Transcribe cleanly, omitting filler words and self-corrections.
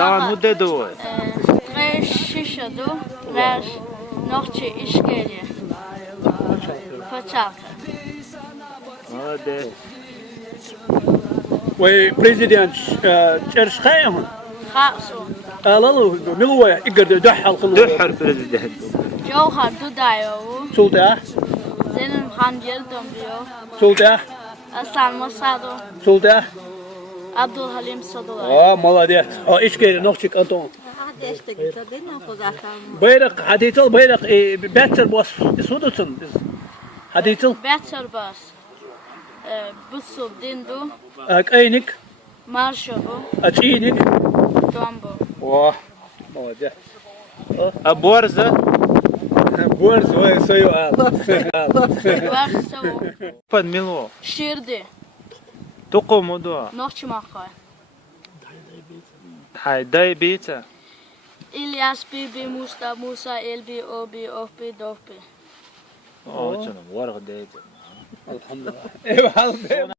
Daha nu dedi o. Tre şişadu, tre nohçe işgeli. Paçak. Hadi. وبريزيدنت تشرش خيم Khasu. قالوا ملوه يقدر يدحل خلوه Dühür prezident. Johar Dudayo. سلطة Senin hanjel dombiyo. سلطة Aslan Masado. سلطة Abdülhalim Sadulay. молодец ايش كده نوخشك انتم Destek dedin kuzatan. بيرق حديتل بيرق باتر بوس سودتن حديتل Better bas. Busub dindu. اينك Marshabu. اتشينك Dombo. واه молодец Borza. بورز وين سويو Varsavu. Pan Milo. Şirdi. Tuko modu. Nohçe makay. Hayday bita. İlyas Bibi Musta Musa Elbi Obi Ohbi Dohbi. Oh canım var dedi. الحمد لله